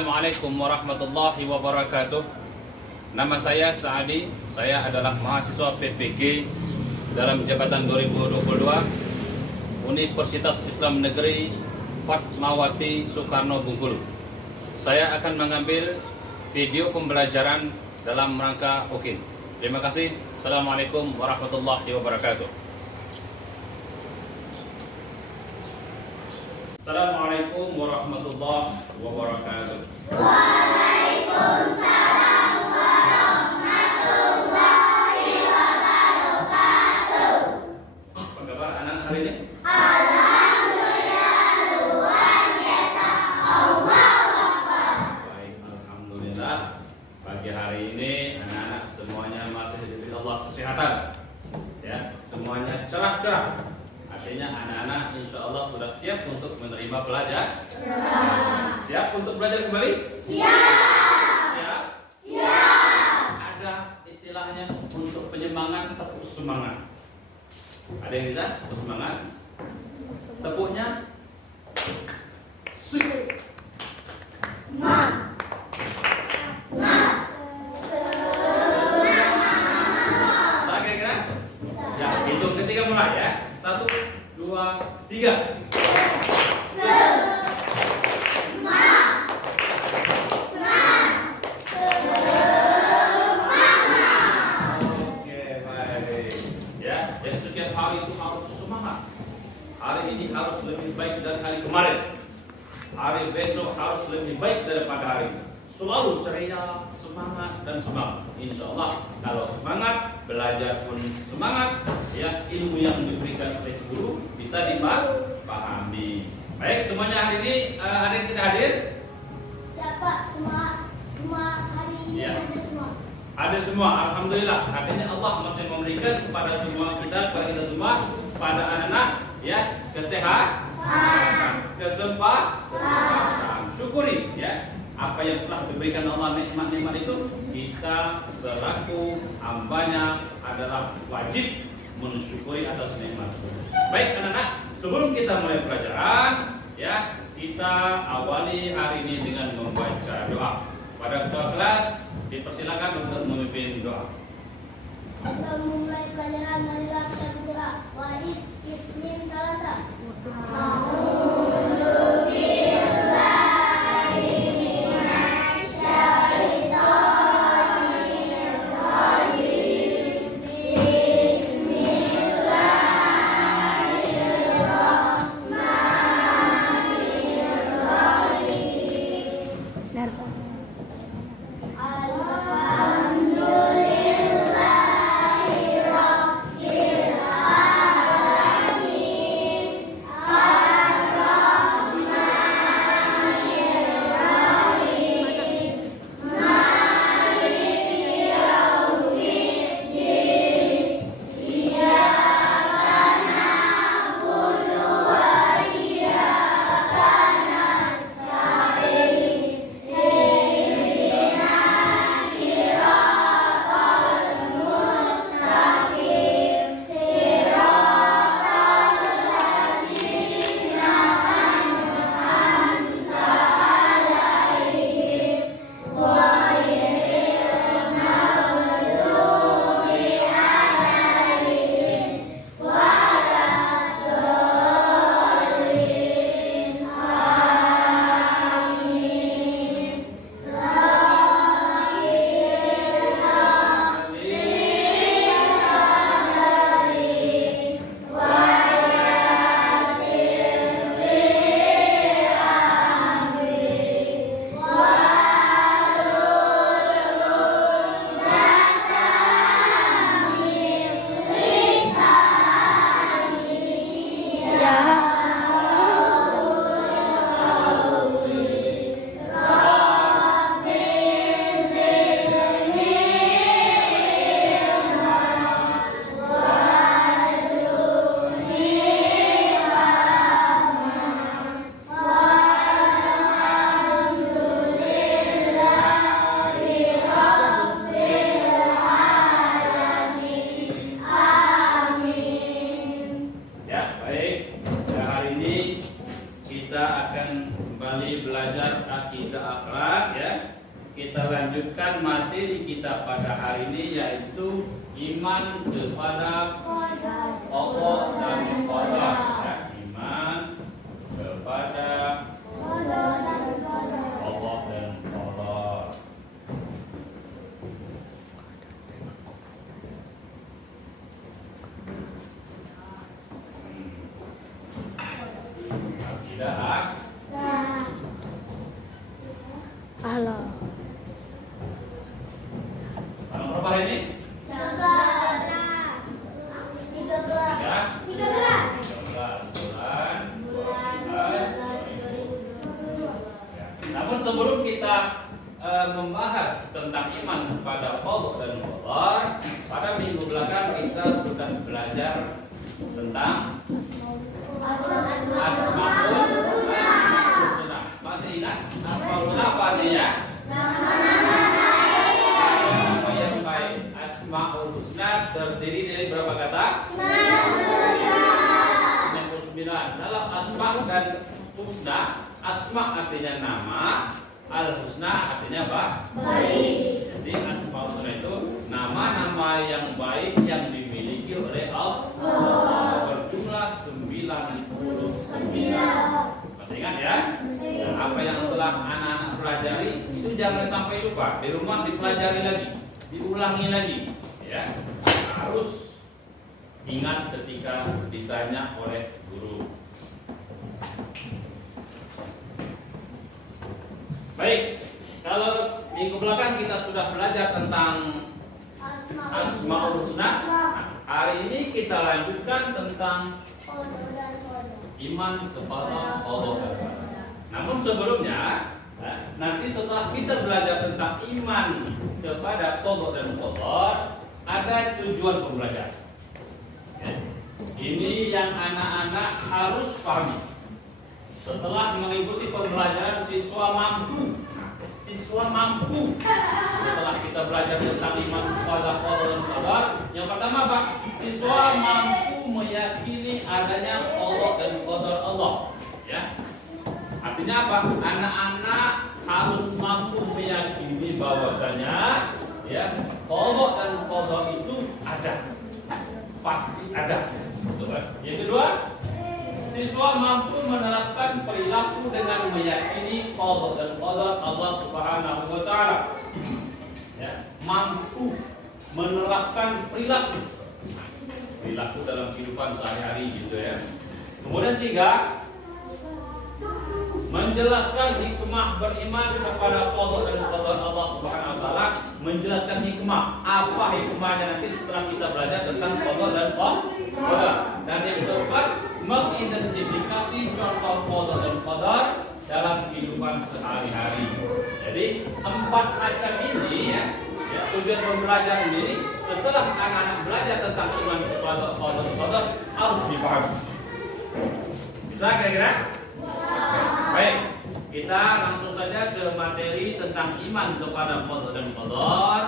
Assalamualaikum warahmatullahi wabarakatuh. Nama saya Saadi, saya adalah mahasiswa PPG dalam jabatan 2022 Universitas Islam Negeri Fatmawati Soekarno Bengkulu. Saya akan mengambil video pembelajaran dalam rangka UKIN. Terima kasih. Assalamualaikum warahmatullahi wabarakatuh. Assalamualaikum warahmatullahi wabarakatuh. Waalaikumsalam warahmatullahi wabarakatuh. Apa kabar anak hari ini? Alhamdulillah luar biasa. Allahu Akbar. Baik, alhamdulillah. Pagi hari ini anak-anak semuanya masih diberi Allah kesehatan. Ya, semuanya cerah-cerah. Artinya anak-anak insya Allah sudah siap untuk menerima pelajar. Siap untuk belajar kembali? Siap. Siap? Siap. Ada istilahnya untuk penyemangat, tepuk semangat. Ada yang bisa tepuk semangat? Tepuknya saya kira-kira ya, hitung ketiga mulai ya. 1, 2, 3. Oke, baik. Ya, jadi setiap hari itu harus semangat. Hari ini harus lebih baik dari hari kemarin. Hari besok harus lebih baik daripada hari ini. Selalu ceria, semangat dan semangat. Insya Allah kalau semangat, belajar pun semangat. Ya, ilmu yang diberikan oleh guru bisa dipahami. Baik, semuanya hari ini ada yang tidak hadir? Siapa? Semua hari ini Ya. ada semua. Ada semua, alhamdulillah. Artinya Allah masih memberikan kepada semua kita, kepada kita semua, pada anak-anak, ya, kesehatan, kesempatan. Syukuri, ya, apa yang telah diberikan Allah nikmat-nikmat itu kita selaku hambanya adalah wajib mensyukuri atas nikmat. Baik anak-anak, sebelum kita mulai pelajaran, ya, kita awali hari ini dengan membaca doa. Pada ketua kelas dipersilakan untuk memimpin doa. Sebelum memulai pelajaran, marilah kita berdoa. Wa'id Isnin Salasa. kita lanjutkan materi kita pada hari ini, yaitu iman kepada Allah dan qadar. Ya, iman kepada Allah dan qadar. Akidah. Halo. Tanggal berapa hari ini? 13 bulan 12. Ya. Namun sebelum kita membahas tentang iman kepada Allah dan qadar, pada minggu belakang kita sudah belajar tentang Asmaul Husna. Masih ingat Asmaul Husna apa artinya? Nama yang baik. Asmaul Husna terdiri dari berapa kata? 99. Dalam asma dan husna, asma artinya nama, al husna artinya apa? Baik. Jadi Asmaul Husna itu nama-nama yang baik yang dimiliki oleh Allah, berjumlah 99. Masih ingat ya? Dan apa yang telah anak-anak pelajari itu jangan sampai lupa. Di rumah dipelajari lagi, diulangi lagi, ya. Harus ingat ketika ditanya oleh guru. Baik, kalau minggu belakang kita sudah belajar tentang Asmaul Husna. Hari ini kita lanjutkan tentang iman kepada Allah. Namun sebelumnya, nanti setelah kita belajar tentang iman kepada Allah dan qadar, ada tujuan pembelajaran. Ini yang anak-anak harus pahami. Setelah mengikuti pembelajaran, siswa mampu. Setelah kita belajar tentang iman kepada Allah dan qadar, yang pertama Pak, siswa mampu meyakini adanya Allah dan qadar Allah. Ya. Artinya apa? Anak-anak harus mampu meyakini bahwasanya ya, Allah dan qadar itu ada. Pasti ada. Yang kedua, siswa mampu menerapkan perilaku dengan meyakini qada dan qadar Allah Subhanahu wa taala. Ya, mampu menerapkan perilaku dalam kehidupan sehari-hari gitu ya. Kemudian tiga, menjelaskan hikmah beriman kepada qada dan qadar Allah Subhanahu wa taala, menjelaskan hikmah. Apa hikmahnya nanti setelah kita belajar tentang qada dan qadar. Dan yang keempat, mengidentifikasi contoh qada dan qadar dalam kehidupan sehari-hari. Jadi 4 macam ini ya, tujuan pembelajaran ini setelah anak-anak belajar tentang iman kepada qada dan qadar harus dipahami. Bisa kira-kira? Baik, kita langsung saja ke materi tentang iman kepada qada dan qadar.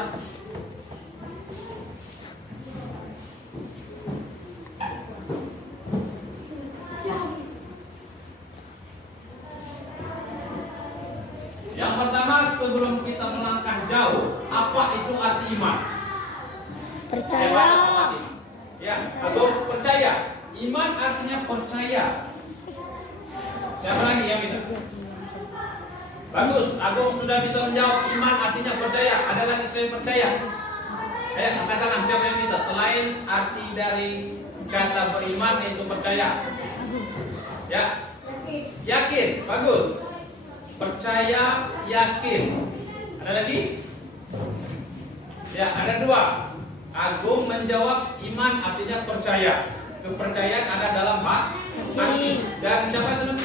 Yang pertama, sebelum kita melangkah jauh, apa itu arti iman? Percaya. Siapa tahu apa arti iman? Ya, atau percaya. Iman artinya percaya. Siapa lagi yang bisa? Bagus, Agung sudah bisa menjawab. Iman artinya percaya. Ada lagi selain percaya? Angkat tangan, siapa yang bisa? Selain arti dari kata beriman yaitu percaya. Ya, yakin. Bagus. Percaya, yakin. Ada lagi? Ya, ada 2. Agung menjawab iman artinya percaya. Kepercayaan ada dalam hati. Dan siapa teman?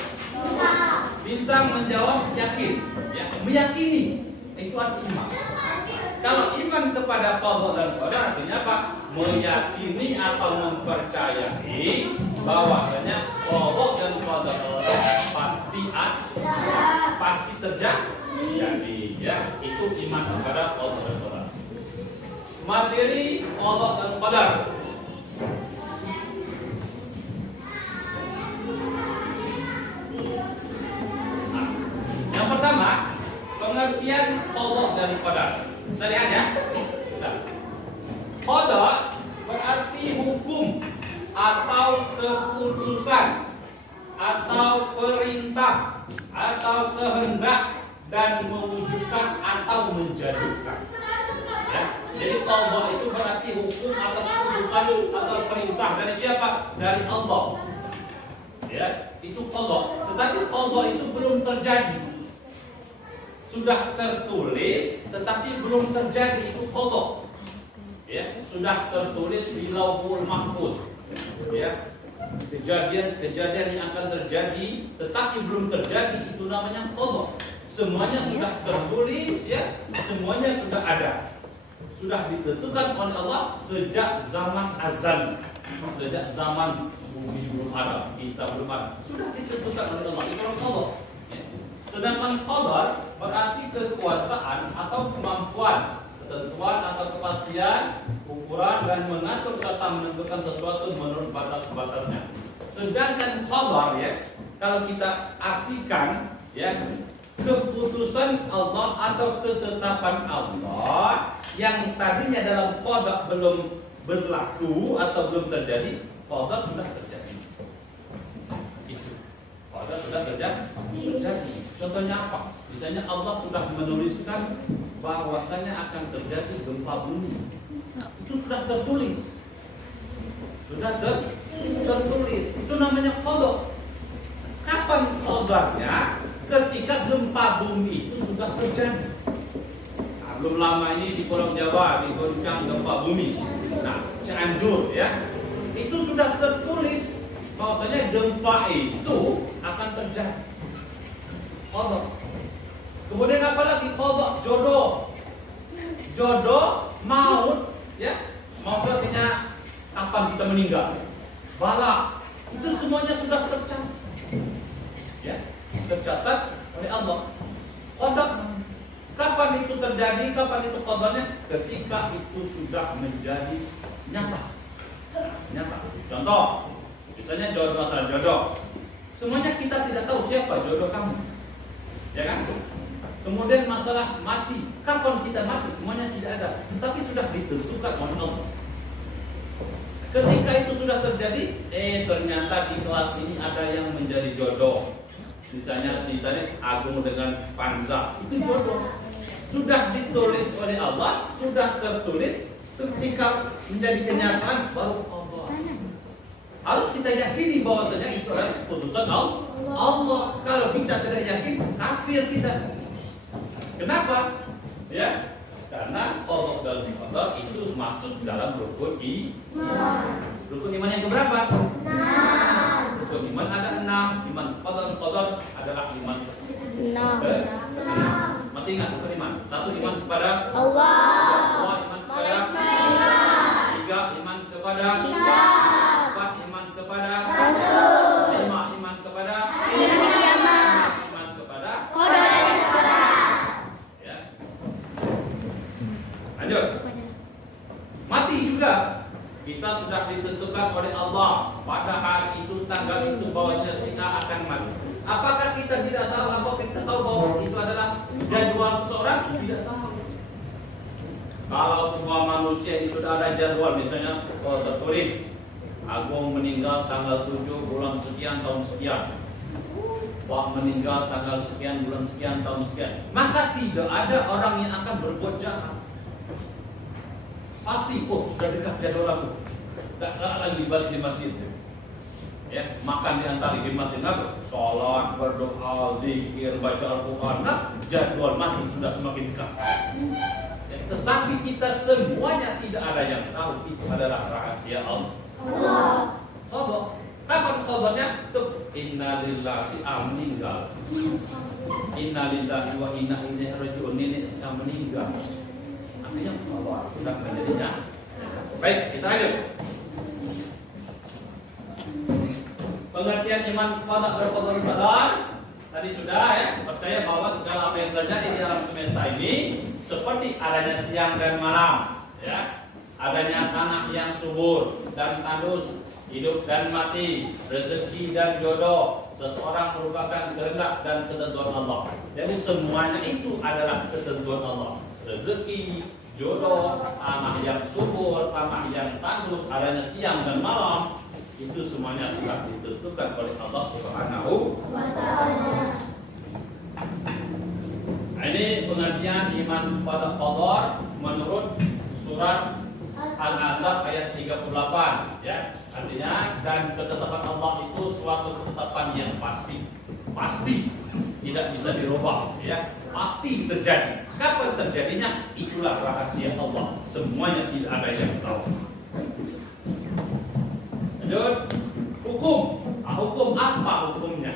Bintang menjawab yakin. Ya, meyakini. Itu arti iman. Kalau iman kepada qada dan qadar artinya apa? Meyakini atau mempercayai bahwasanya qada dan qadar pasti terjadi. Jadi ya, itu iman kepada qada dan qadar. Materi qada dan qadar. Yang pertama, pengertian qada dan qadar. Saya lihat ya. Qada berarti hukum atau keputusan atau perintah atau kehendak dan mewujudkan atau menjadikan. Ya. Jadi qada itu berarti hukum atau keputusan atau perintah dari siapa? Dari Allah. Ya, itu qada. Tetapi qada itu belum terjadi. Sudah tertulis tetapi belum terjadi, itu qada. Ya, sudah tertulis di Lauhul Mahfuz. Ya. Kejadian-kejadian yang akan terjadi tetapi belum terjadi itu namanya qada. Semuanya sudah tertulis ya, semuanya sudah ada. Sudah ditentukan oleh Allah sejak zaman azal. Sejak zaman bumi belum ada, kita belum ada. Sudah ditentukan oleh Allah. Itu qada. Ya. Sedangkan qadar berarti kekuasaan atau kemampuan, ketentuan atau kepastian, ukuran dan mengatur serta menentukan sesuatu menurut batas-batasnya. Sedangkan qadar ya, kalau kita artikan ya, keputusan Allah atau ketetapan Allah yang tadinya dalam qada belum berlaku atau belum terjadi, qada sudah terjadi. Itu. Qada sudah terjadi. Contohnya apa? Misalnya Allah sudah menuliskan bahwasanya akan terjadi gempa bumi. Itu sudah tertulis. Sudah tertulis. Itu namanya qada. Kapan qadarnya? Ketika gempa bumi itu sudah terjadi. Nah, belum lama ini di Pulau Jawa diguncang gempa bumi. Nah, Cianjur ya. Itu sudah tertulis bahwasanya gempa itu akan terjadi. Qada. Kemudian apa lagi? Qada jodoh. Jodoh, maut ya. Maut artinya kapan kita meninggal. Bala. Itu semuanya sudah tercatat. Ya. Tercatat oleh Allah. Qadar. Kapan itu terjadi? Kapan itu qadarnya? Ketika itu sudah menjadi nyata. Nyata. Contoh, misalnya masalah jodoh. Semuanya kita tidak tahu siapa jodoh kamu. Ya kan? Kemudian masalah mati. Kapan kita mati? Semuanya tidak ada. Tapi sudah ditentukan oleh Allah. Ketika itu sudah terjadi, ternyata di kelas ini ada yang menjadi jodoh. Misalnya si tadi Agung dengan Panza, itu jodoh. Sudah ditulis oleh Allah, sudah tertulis. Ketika menjadi kenyataan baru Allah. Harus kita yakini bahwasanya itu adalah keputusan Allah. Kalau kita tidak yakin, kafir kita. Kenapa? Ya, karena Allah dan qadar itu masuk dalam rukun iman. Rukun iman yang keberapa? 6. Rukun iman ada 6. Iman qadar adalah iman 6. Masih ingat rukun iman? 1 iman kepada Allah. 2 iman kepada Allah. 3 iman kepada kita. 4 iman kepada Rasul. 5 iman kepada kiamat. 6 iman kepada qadar. Ya. Lanjut. Mati juga. Kita sudah ditentukan oleh Allah pada hari itu, tanggal itu, bahwasanya si A akan mati. Apakah kita tidak tahu? Apakah kita tahu bahwa itu adalah jadwal seseorang? Tidak tahu. Kalau semua manusia ini sudah ada jadwal, misalnya tertulis Agung meninggal tanggal 7 bulan sekian tahun sekian, Wah meninggal tanggal sekian bulan sekian tahun sekian, maka tidak ada orang yang akan berbuat jahat. Pasti, sudah dekat jadwal aku. Tak lagi balik di masjid. Ya, makan di antara di masjid apa? Sholat, berdoa, zikir, baca Al-Quran. Nah, jadwal mati sudah semakin dekat. Ya, tetapi kita semuanya tidak ada yang tahu itu adalah rahasia Allah. Qadar. Kapan qadarnya? Inna lillahi meninggal. Inna lillahi wa inna ilaihi raji'un. Nenek sedang meninggal. Artinya Allah sudah menjadinya. Baik, kita lanjut. Pengertian iman kepada qadar tadi sudah ya, percaya bahwa segala apa yang terjadi di alam semesta ini seperti adanya siang dan malam, ya, adanya tanah yang subur dan tandus, hidup dan mati, rezeki dan jodoh, Seseorang merupakan kehendak dan ketentuan Allah. Jadi semuanya itu adalah ketentuan Allah. Rezeki, jodoh, anak yang subur, anak yang tandus, adanya siang dan malam, itu semuanya sudah ditentukan oleh Allah Subhanahu wa Ta'ala. Ini pengertian iman pada qadar menurut surat Al-Ahzab ayat 38, ya. Artinya, dan ketetapan Allah itu suatu ketetapan yang pasti tidak bisa dirubah, ya, pasti terjadi. Kapan terjadinya? Itulah rahasia Allah. Semuanya tidak ada yang tahu. Lanjut, hukum. Hukum apa hukumnya?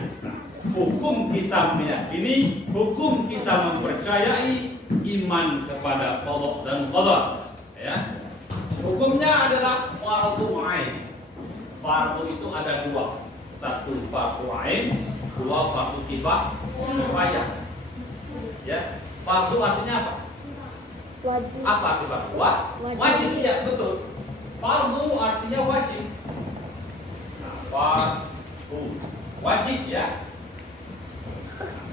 Hukum kita meyakini, hukum kita mempercayai iman kepada Allah dan qadar, ya. Hukumnya adalah fardu ain. Fardu itu ada dua. Satu fardu ain, dua fardu kifayah. Ya, fardu artinya apa? Wajib. Apa arti fardu? Wajib, ya, betul. Fardu artinya wajib. Nah, fardu wajib, ya.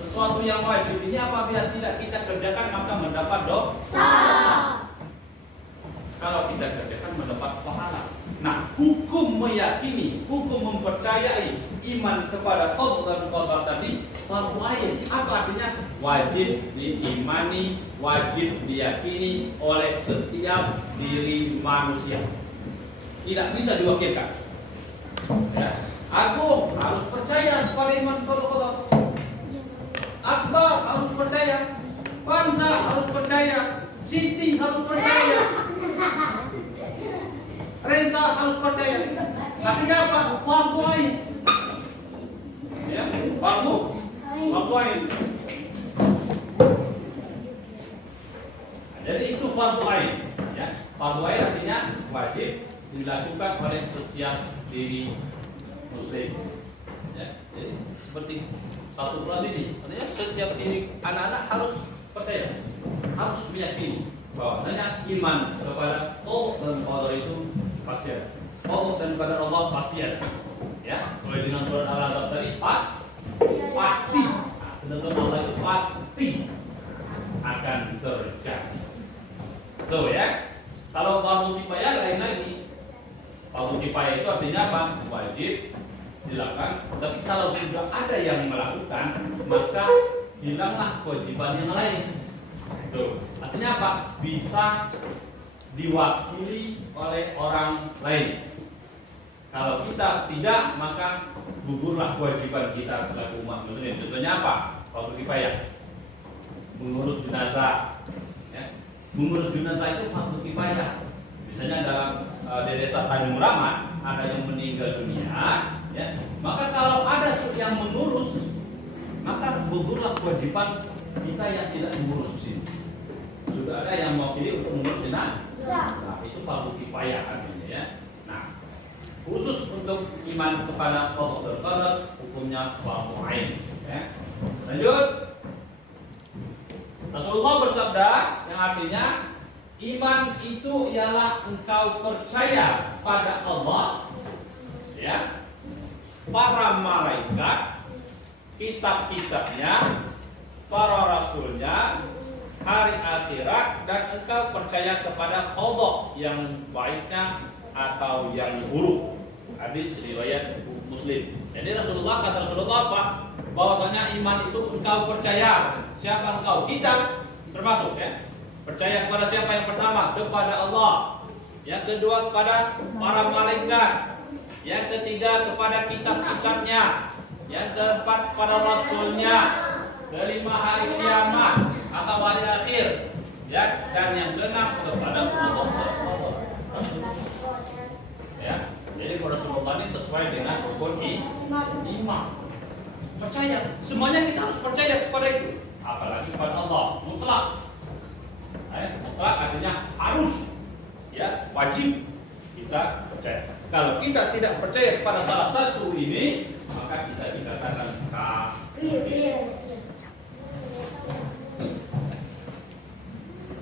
Sesuatu yang wajib ini apabila tidak kita kerjakan maka mendapat dosa. Kalau kita kerjakan mendapat pahala. Nah, hukum meyakini, hukum mempercayai iman kepada qada dan qadar tadi fardu ain. Apa artinya? Wajib diimani, wajib diyakini oleh setiap diri manusia. Tidak bisa diwakilkan. Ya. Aku harus percaya kepada iman qada qadar. Akbar harus percaya, Panza harus percaya, Siti harus percaya, Reza harus percaya. Artinya apa? Fardu ain. Ya, fardu ain. Jadi itu fardu ain. Ya, fardu ain artinya wajib dilakukan oleh setiap diri muslim. Ya, jadi seperti satu kelas ini, artinya setiap diri anak-anak harus percaya, harus meyakini bahwasanya iman kepada Allah dan qadar itu pasti ada. Allah dan qadar Allah pasti ada. Ya, sesuai dengan surat Al-Ahzab tadi pasti. Nah, ketentuan Allah itu pasti akan terjadi. Tuh ya. Kalau fardu kifayah lain lagi. Fardu kifayah itu artinya apa? Wajib dilakukan, tapi kalau sudah ada yang melakukan maka hilanglah kewajiban yang lain. Tuh, artinya apa? Bisa diwakili oleh orang lain. Kalau kita tidak, maka gugurlah kewajiban kita selaku umat muslim. Contohnya apa? Fardu kifayah, mengurus jenazah. Ya. Mengurus jenazah itu fardu kifayah. Misalnya dalam di desa Tanjung Rahmat ada yang meninggal dunia. Ya, maka kalau ada yang mengurus, maka gugurlah kewajiban kita yang tidak mengurus di sini. Sudah ada yang mewakili untuk mengurus jenazah. Nah, itu fardu kifayah artinya, ya. Nah, khusus untuk iman kepada Allah dan qadar hukumnya fardu ain. Ya. Lanjut. Rasulullah bersabda yang artinya iman itu ialah engkau percaya pada Allah, ya, para malaikat, kitab-kitabnya, para rasulnya, hari akhirat, dan engkau percaya kepada qada yang baiknya atau yang buruk. Hadis riwayat Muslim. Jadi kata Rasulullah apa? Bahwasanya iman itu engkau percaya. Siapa engkau? Kita termasuk, ya. Percaya kepada siapa? Yang pertama kepada Allah, yang kedua kepada para malaikat, yang ketiga kepada kitab-kitabnya, yang keempat pada rasulnya, kelima hari kiamat atau hari akhir, ya, dan yang keenam kepada Allah. Ya, jadi Rasulullah ini sesuai dengan rukun iman. Percaya, semuanya kita harus percaya kepada itu, apalagi kepada Allah mutlak. Mutlak artinya harus, ya, wajib kita percaya. Kalau kita tidak percaya kepada salah satu ini, maka kita dikatakan kafir.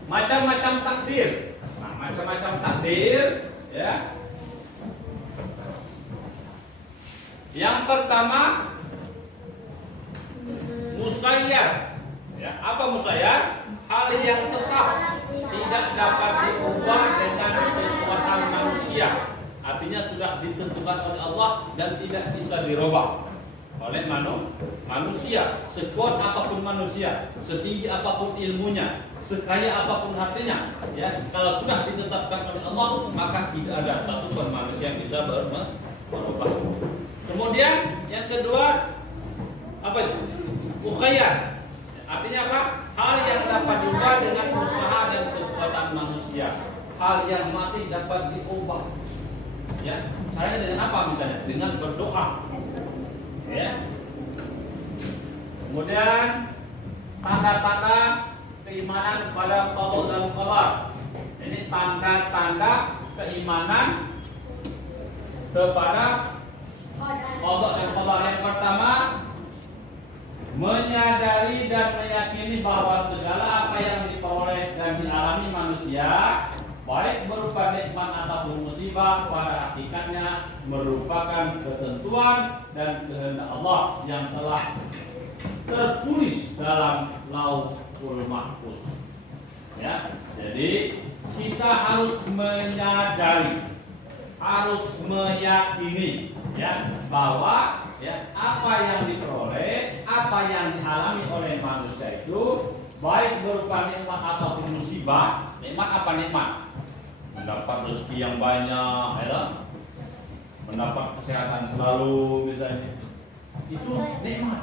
Macam-macam takdir. Nah, macam-macam takdir, ya. Yang pertama, musayyar. Ya, apa musayyar? Hal yang tetap, tidak dapat diubah dengan kekuatan manusia. Artinya sudah ditentukan oleh Allah dan tidak bisa dirubah oleh manusia. Sekuat apapun manusia, setinggi apapun ilmunya, sekaya apapun hartanya, ya, kalau sudah ditetapkan oleh Allah, maka tidak ada satupun manusia yang bisa berubah. Kemudian yang kedua, apa itu? Mukhayyar. Artinya apa? Hal yang dapat diubah dengan usaha dan kekuatan manusia. Hal yang masih dapat diubah. Ya, caranya dengan apa misalnya? Dengan berdoa. Ya. Kemudian tanda-tanda keimanan pada qada dan qadar. Ini tanda-tanda keimanan kepada qada dan qadar. Yang pertama, menyadari dan meyakini bahwa segala apa yang diperoleh dan dialami manusia, baik berupa nikmat ataupun musibah, pada hakikatnya merupakan ketentuan dan kehendak Allah yang telah tertulis dalam Lauhul Mahfuz. Ya, jadi kita harus menyadari, harus meyakini, ya, bahwa ya, apa yang diperoleh, apa yang dialami oleh manusia itu, baik berupa nikmat ataupun musibah. Nikmat apa nikmat? Mendapat rezeki yang banyak, ya, mendapat kesehatan selalu misalnya, itu nikmat.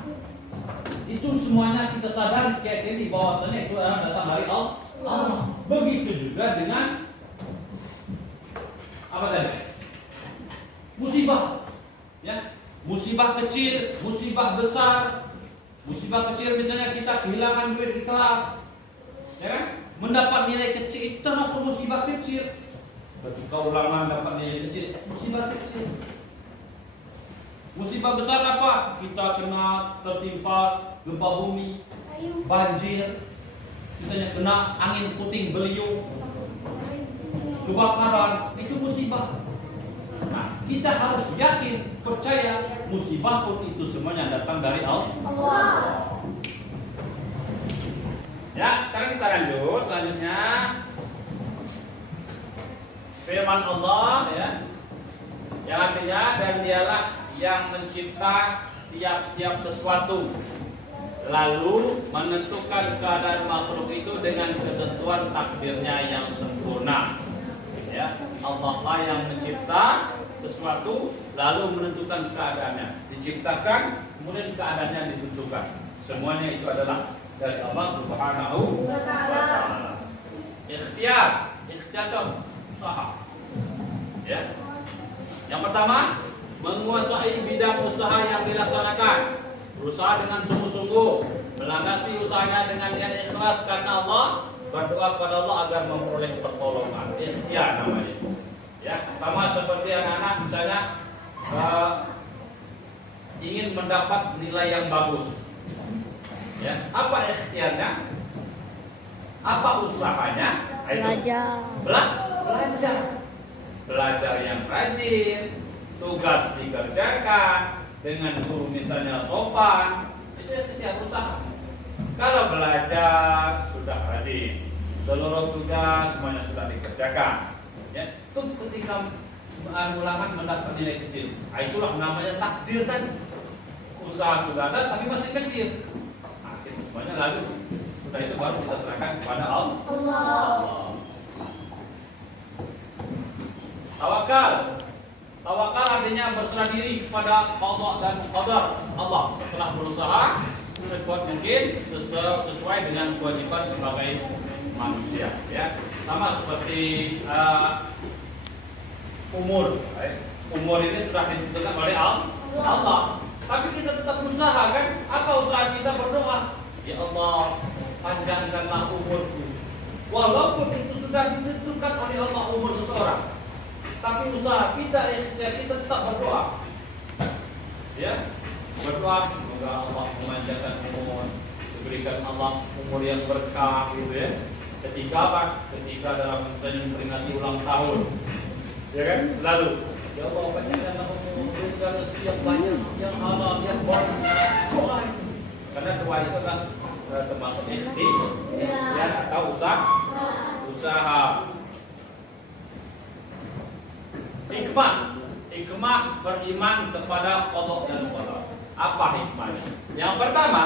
Itu semuanya kita sadari kayak ini bahwasanya itu adalah datang dari Allah. Begitu juga dengan apa tadi? Musibah, ya. Musibah kecil, musibah besar. Musibah kecil misalnya kita kehilangan duit di kelas, ya kan? Mendapat nilai kecil itu termasuk musibah kecil. Ketika ulangan dapat nilai kecil, musibah kecil. Musibah besar apa? Kita kena tertimpa gempa bumi, banjir, misalnya kena angin puting beliung, kebakaran, itu musibah. Nah, kita harus yakin, percaya, musibah pun itu semuanya datang dari Allah. Ya, sekarang kita lanjut. Selanjutnya firman Allah, ya, yang artinya, dan dialah yang mencipta tiap-tiap sesuatu, lalu menentukan keadaan makhluk itu dengan ketentuan takdirnya yang sempurna. Ya, Allah lah yang mencipta sesuatu lalu menentukan keadaannya. Diciptakan, kemudian keadaannya ditentukan. Semuanya itu adalah dari Allah Subhanahu wa Ta'ala. Ikhtiar itu usaha. Ya. Yang pertama, menguasai bidang usaha yang dilaksanakan. Berusaha dengan sungguh-sungguh, melandasi usahanya dengan niat ikhlas karena Allah. Berdoa kepada Allah agar memperoleh pertolongan. Ikhtiar namanya. Ya, sama seperti anak-anak misalnya ingin mendapat nilai yang bagus. Ya, apa ikhtiarnya? Apa usahanya? Belajar. Belajar yang rajin, tugas dikerjakan dengan guru misalnya sopan. Itu ikhtiar usaha. Kalau belajar sudah rajin, seluruh tugas semuanya sudah dikerjakan, ya, itu ketika ulangan mendapat nilai kecil, itulah namanya takdir kan. Usaha sudah ada tapi masih kecil, akhirnya semuanya lalu. Setelah itu baru kita serahkan kepada Allah. Tawakal artinya berserah diri kepada Allah dan qadar Allah setelah berusaha sekuat mungkin sesuai dengan kewajiban sebagai manusia, ya. Sama seperti umur ini sudah ditentukan oleh Allah, tapi kita tetap berusaha kan. Apa usaha kita? Berdoa, ya Allah, panjangkanlah umurku. Walaupun itu sudah ditentukan oleh Allah umur seseorang, tapi usaha kita kita tetap berdoa, ya. Berdoa semoga Allah memanjangkan umur, diberikan Allah umur yang berkah, gitu ya. Ketika apa? Ketika dalam memperingati ulang tahun, ya kan? Selalu, ya Allah panjangkan umur, berikan rezeki yang banyak, yang halal, yang baik. Doa. Karena dua itu adalah termasuk ikhtiar atau usaha. Hikmah beriman kepada qada dan qadar. Apa hikmahnya? Yang pertama,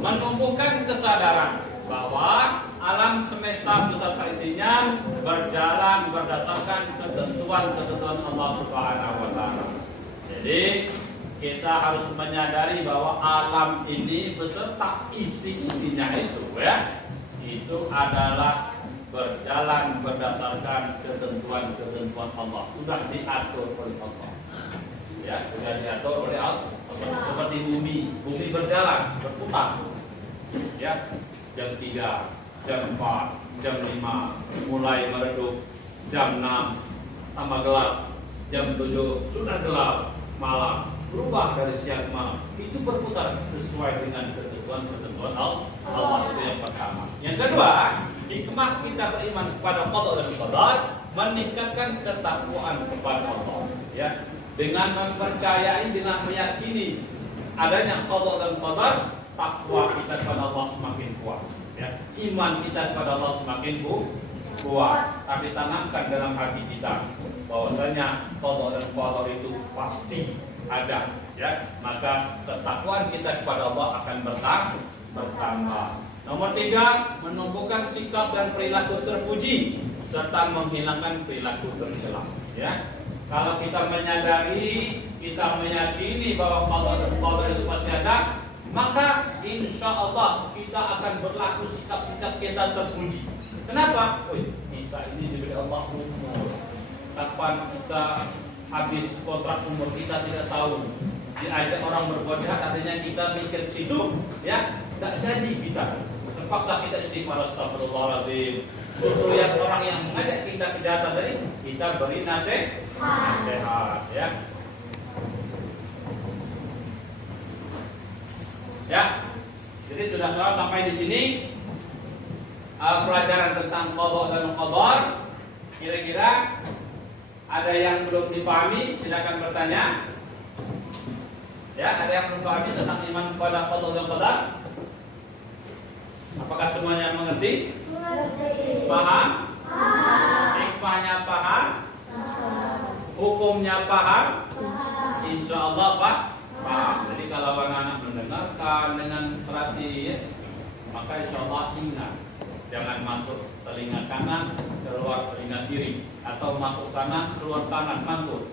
menumbuhkan kesadaran bahwa alam semesta beserta isinya berjalan berdasarkan ketentuan Allah Subhanahu wa taala. Jadi kita harus menyadari bahwa alam ini beserta isi-isinya itu adalah berjalan berdasarkan ketentuan Allah, sudah diatur oleh Allah. Ya, sudah diatur oleh Allah. Seperti bumi berjalan, berputar. Ya, jam 3, jam 4, jam 5 mulai meredup, jam 6 tambah gelap, jam 7 sudah gelap, malam berubah dari siang ke malam. Itu berputar sesuai dengan ketentuan Allah. Itu yang pertama. Yang kedua, hikmah kita beriman kepada qada dan qadar meningkatkan ketakwaan kepada Allah. Ya, dengan mempercayai, dengan meyakini adanya qada dan qadar, takwa kita kepada Allah semakin kuat. Ya, iman kita kepada Allah semakin kuat. Tapi tanamkan dalam hati kita bahwasanya qada dan qadar itu pasti ada. Ya, maka ketakwaan kita kepada Allah akan bertambah. Nomor 3, menumbuhkan sikap dan perilaku terpuji serta menghilangkan perilaku tercela. Ya, kalau kita menyadari, kita meyakini bahwa qada dan qadar itu pasti ada, maka insya Allah kita akan berlaku sikap-sikap kita terpuji. Kenapa? Kita ini diberi Allah umur. Kapan kita habis kontrak umur kita tidak tahu. Diajak orang berbuat jahat, artinya kita mikir situ, ya, tidak jadi kita. Terpaksa kita istighfar, astagfirullahaladzim. Untuk lihat orang yang mengajak kita kejahatan tadi, kita beri nasihat, ya. Ya, jadi sudah sampai di sini pelajaran tentang qada dan qadar. Kira-kira ada yang belum dipahami, silakan bertanya. Ya, ada yang belum pahami tentang iman kepada qada dan qadar? Apakah semuanya mengerti? Paham? Hikmahnya paham? Hukumnya paham? Insya Allah paham. Jadi kalau anak-anak mendengarkan dengan perhatian, maka insya Allah ingat, jangan masuk telinga kanan keluar telinga kiri, atau masuk kanan keluar kanan mantul.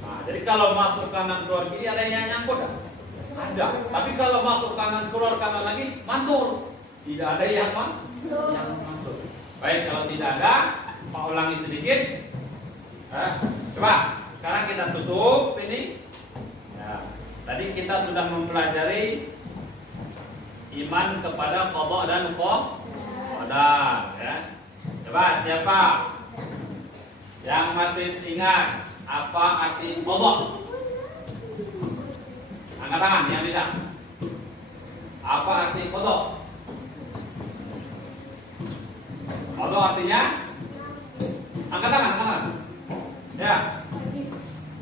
Nah, jadi kalau masuk kanan keluar kiri ada yang nyangkut? Ada. Tapi kalau masuk kanan keluar kanan lagi mantul, tidak ada yang masuk. Baik, kalau tidak ada, Pak ulangi sedikit. Coba sekarang kita tutup ini. Ya, tadi kita sudah mempelajari iman kepada qada dan qadar. Ya. Coba siapa yang masih ingat apa arti qada? Angkat tangan yang bisa. Apa arti qada? Qada artinya? Angkat tangan. Ya.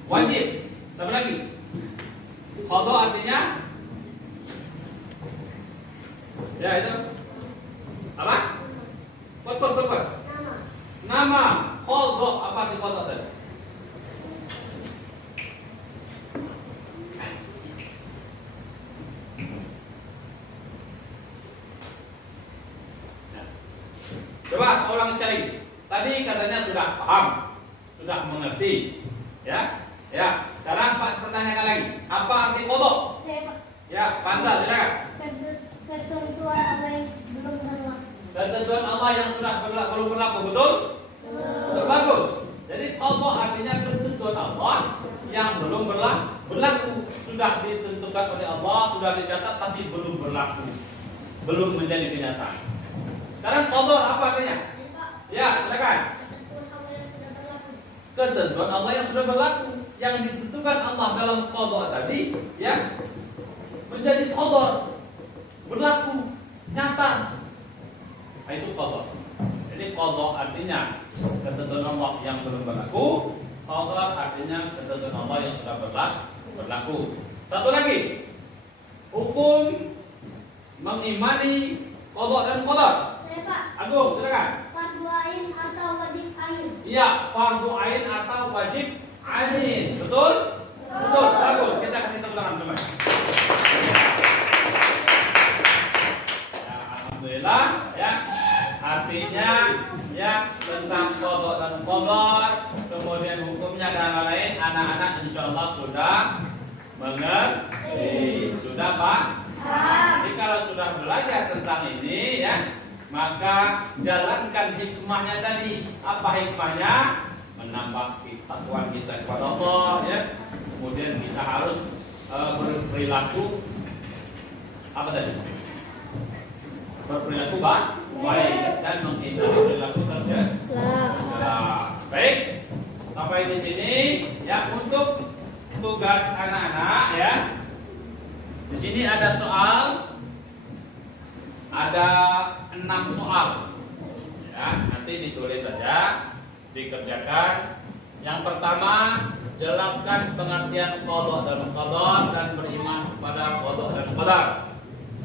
Wajib. Siapa lagi? Qada artinya? Ya itu. Apa? Betul. Nama. Qada, apa arti qada tadi? Coba ulang sekali. Tadi katanya sudah paham, sudah mengerti, ya. Ya. Sekarang Pak pertanyakan lagi. Apa arti qada? Ya, Pansa silakan. Ketentuan Allah yang belum berlaku. Ketentuan Allah yang sudah belum berlaku, betul? Betul, bagus. Jadi qada artinya ketentuan Allah yang belum berlaku, sudah ditentukan oleh Allah, sudah dicatat tapi belum berlaku, belum menjadi kenyataan. Sekarang qadar apa artinya? Ya, silakan. Ketentuan Allah yang sudah berlaku, yang ditentukan Allah dalam qada tadi, ya, menjadi qadar, berlaku, nyata. Nah, itu qadar. Jadi qada artinya ketentuan Allah yang belum berlaku, qadar artinya ketentuan Allah yang sudah berlaku. Satu lagi, hukum mengimani qada dan qadar? Saya Pak. Agung, silakan. Fardu ain atau wajib ain? Iya, fardu ain atau wajib ain. Betul? Betul. Bagus. Kita kasih tepuk tangan semua. Ya, alhamdulillah ya. Artinya ya tentang qada dan qadar, kemudian hukumnya dan lain-lain, anak-anak insyaallah sudah mengerti. Sudah Pak? Jadi kalau sudah belajar tentang ini ya, maka jalankan hikmahnya tadi. Apa hikmahnya? Menambah ketakwaan kita kepada Allah ya. Kemudian kita harus berperilaku apa tadi? Berperilaku baik dan menghindari perilaku tercela. Baik. Sampai di sini ya untuk tugas anak-anak ya. Di sini ada soal, ada 6 soal. Ya, nanti ditulis saja, dikerjakan. Yang pertama, jelaskan pengertian qada dan qadar dan beriman kepada qada dan qadar.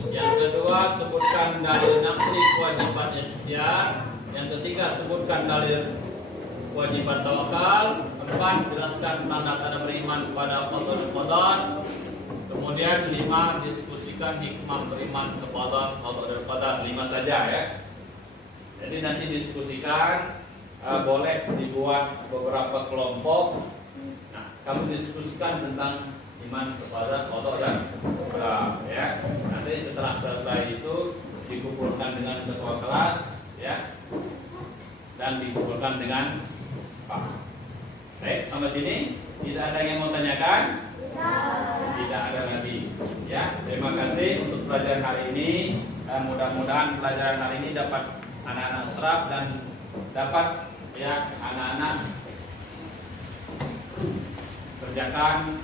Yang kedua, sebutkan dalil naqli kewajiban ikhtiar. Yang ketiga, sebutkan dalil kewajiban tawakal. Keempat, jelaskan tanda-tanda beriman kepada qada dan qadar. Kemudian 5, diskusikan hikmah beriman kepada qada dan qadar. 5 saja ya. Jadi nanti diskusikan, boleh dibuat beberapa kelompok. Nah, kamu diskusikan tentang iman kepada qada dan qadar ya. Nanti setelah selesai itu dikumpulkan dengan ketua kelas ya. Dan dikumpulkan dengan Pak. Baik, sampai sini tidak ada yang mau tanyakan? Tidak ada lagi. Ya, terima kasih untuk pelajaran hari ini. Mudah-mudahan pelajaran hari ini dapat anak-anak serap dan dapat ya anak-anak kerjakan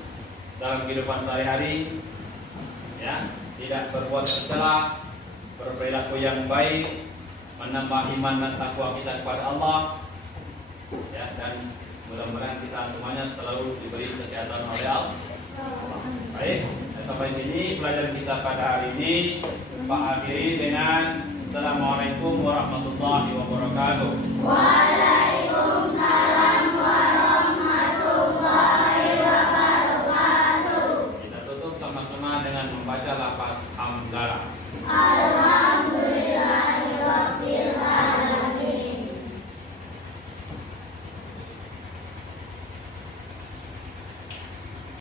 dalam kehidupan sehari-hari. Ya, tidak berbuat tercela, berperilaku yang baik, menambah iman dan takwa kita kepada Allah. Ya, dan mudah-mudahan kita semuanya selalu diberi kesehatan oleh Allah. Baik, sampai sini pelajaran kita pada hari ini. Pak akhiri dengan Assalamualaikum warahmatullahi wabarakatuh. Waalaikumsalam.